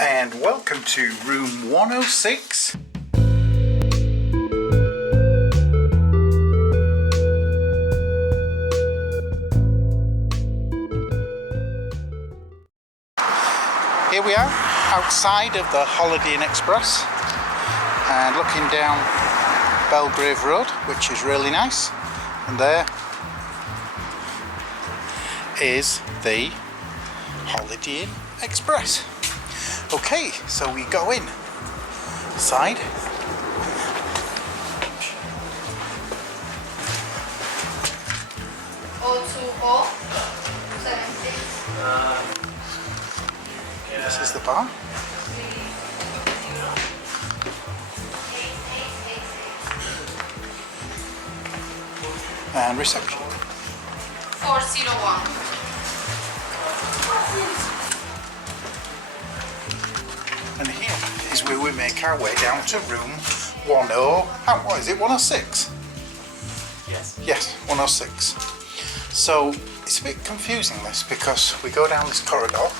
And welcome to room 106. Here we are outside of the Holiday Inn Express and looking down Belgrave Road, which is really nice, and there is the Holiday Inn Express. Okay, so we go inside. This is the bar. And reception. 401. And here is where we make our way down to room 106? Yes, 106. So it's a bit confusing this, because we go down this corridor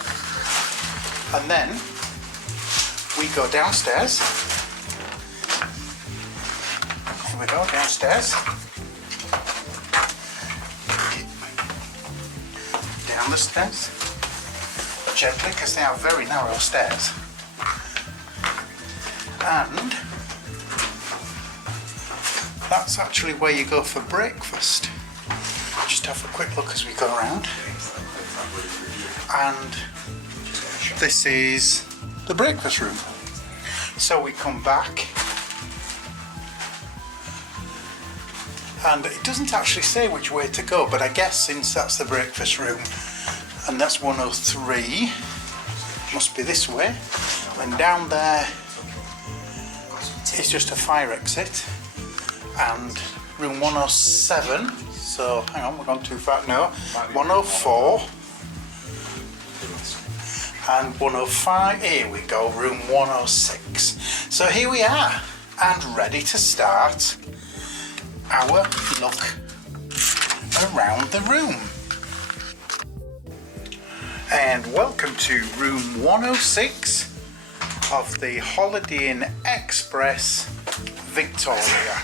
and then we go downstairs. Here we go, downstairs. Down the stairs. Gently, because they are very narrow stairs. And that's actually where you go for breakfast. Just have a quick look as we go around. And this is the breakfast room. So we come back, and it doesn't actually say which way to go, but I guess since that's the breakfast room and that's 103, must be this way. And down there is just a fire exit, and room 107, so hang on, we're gone too far, no, 104 and 105, here we go, room 106. So here we are, and ready to start our look around the room. And welcome to room 106 of the Holiday Inn Express Victoria.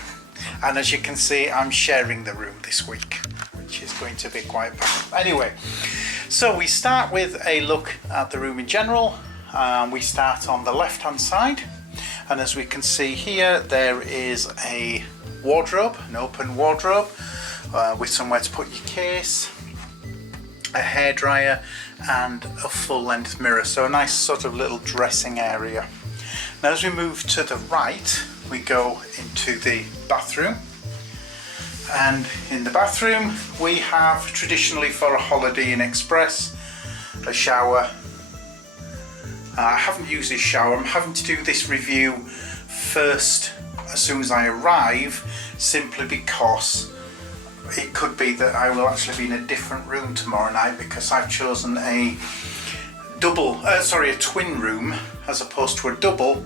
And as you can see, I'm sharing the room this week, which is going to be quite bad. Anyway, so we start with a look at the room in general. We start on the left hand side, and as we can see here, there is a wardrobe, an open wardrobe with somewhere to put your case, a hairdryer and a full length mirror, so a nice sort of little dressing area. Now as we move to the right, we go into the bathroom, and in the bathroom we have, traditionally for a Holiday Inn Express, a shower. I haven't used this shower. I'm having to do this review first as soon as I arrive, simply because it could be that I will actually be in a different room tomorrow night, because I've chosen a twin room as opposed to a double,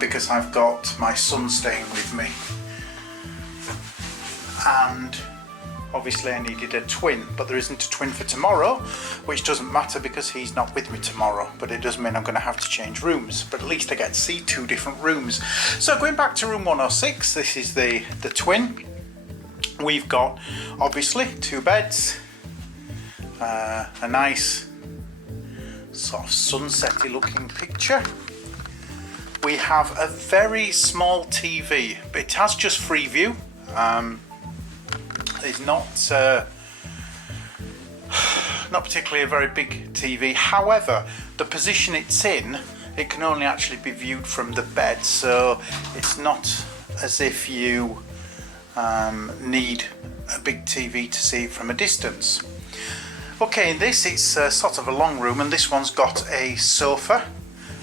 because I've got my son staying with me, and obviously I needed a twin, but there isn't a twin for tomorrow, which doesn't matter because he's not with me tomorrow, but it does mean I'm going to have to change rooms, but at least I get to see two different rooms. So going back to room 106, this is the twin. We've got obviously two beds, a nice sort of sunsetty looking picture. We have a very small TV, but it has just free view. It's not particularly a very big TV. However, the position it's in, it can only actually be viewed from the bed, so it's not as if you need a big TV to see it from a distance. Okay, in this it's sort of a long room, and this one's got a sofa.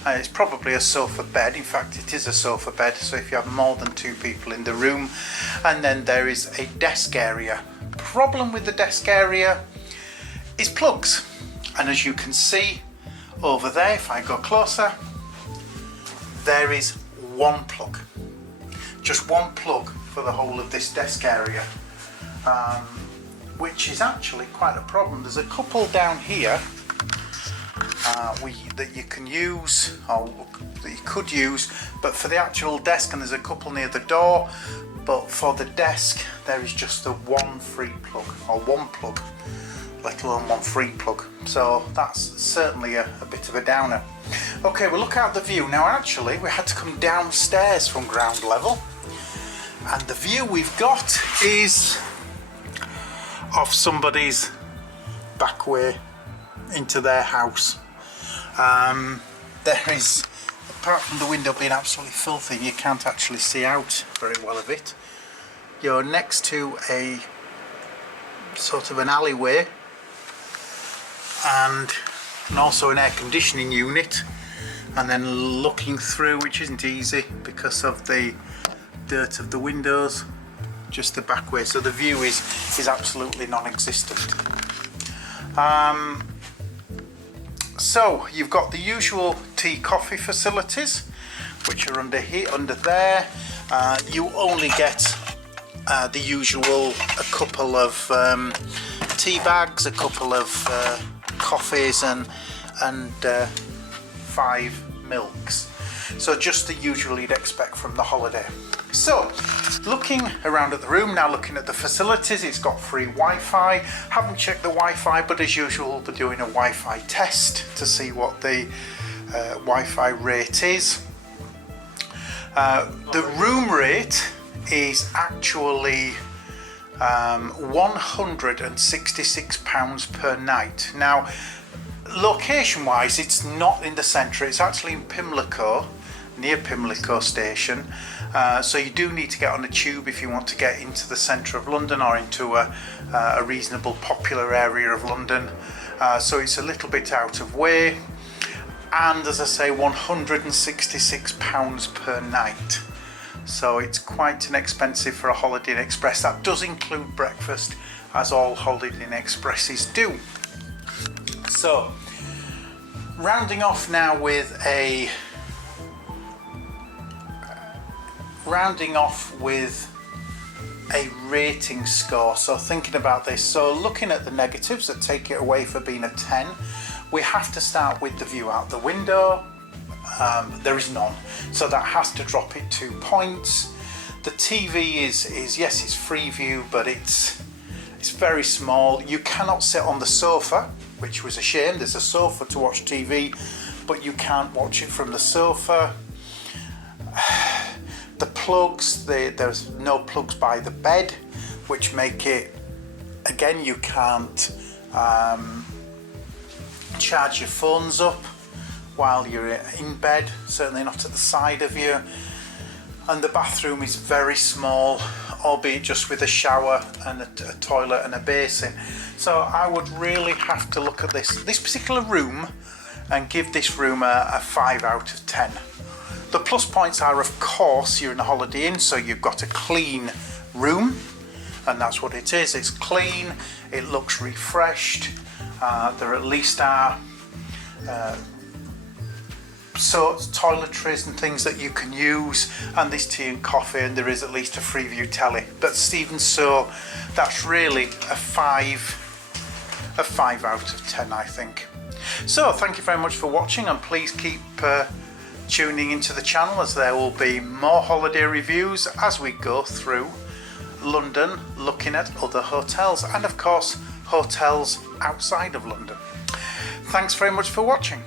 It's probably a sofa bed, in fact it is a sofa bed, so if you have more than two people in the room. And then there is a desk area. Problem with the desk area is plugs, and as you can see over there, if I go closer, there is one plug, just one plug for the whole of this desk area, which is actually quite a problem. There's a couple down here that you can use, or that you could use, but for the actual desk, and there's a couple near the door, but for the desk there is just the one free plug, or one plug, let alone one free plug. So that's certainly a bit of a downer. Okay, we'll look out the view. Now actually we had to come downstairs from ground level, and the view we've got is of somebody's back way into their house. There is, apart from the window being absolutely filthy, you can't actually see out very well of it. You're next to a sort of an alleyway and also an air conditioning unit, and then looking through, which isn't easy because of the dirt of the windows, just the back way, so the view is absolutely non-existent. So you've got the usual tea coffee facilities, which are under here, under there. You only get the usual, a couple of tea bags, a couple of coffees, and 5 milks. So just the usual you'd expect from the holiday. So looking around at the room now, looking at the facilities, it's got free Wi-Fi. Haven't checked the Wi-Fi, but as usual they're doing a Wi-Fi test to see what the Wi-Fi rate is. The room rate is actually £166 per night. Now location wise it's not in the centre, it's actually in Pimlico, near Pimlico station, so you do need to get on a tube if you want to get into the centre of London or into a reasonable popular area of London, so it's a little bit out of way, and as I say, £166 per night, so it's quite an expensive for a Holiday Inn Express. That does include breakfast, as all Holiday Inn Expresses do. So rounding off now with a rating score. So thinking about this, so looking at the negatives that take it away for being a 10, we have to start with the view out the window. There is none, so that has to drop it 2 points. The TV is yes, it's free view, but it's very small. You cannot sit on the sofa, which was a shame. There's a sofa to watch TV, but you can't watch it from the sofa. The plugs, there's no plugs by the bed, which make it, again, you can't charge your phones up while you're in bed, certainly not at the side of you. And the bathroom is very small, albeit just with a shower and a toilet and a basin. So I would really have to look at this particular room and give this room a 5 out of 10. The plus points are, of course, you're in a Holiday Inn, so you've got a clean room, and that's what it is. It's clean, it looks refreshed, there at least are toiletries and things that you can use, and there's tea and coffee, and there is at least a Freeview telly. But even so, that's really a 5 out of 10, I think. So thank you very much for watching, and please keep tuning into the channel, as there will be more holiday reviews as we go through London, looking at other hotels, and of course hotels outside of London. Thanks very much for watching.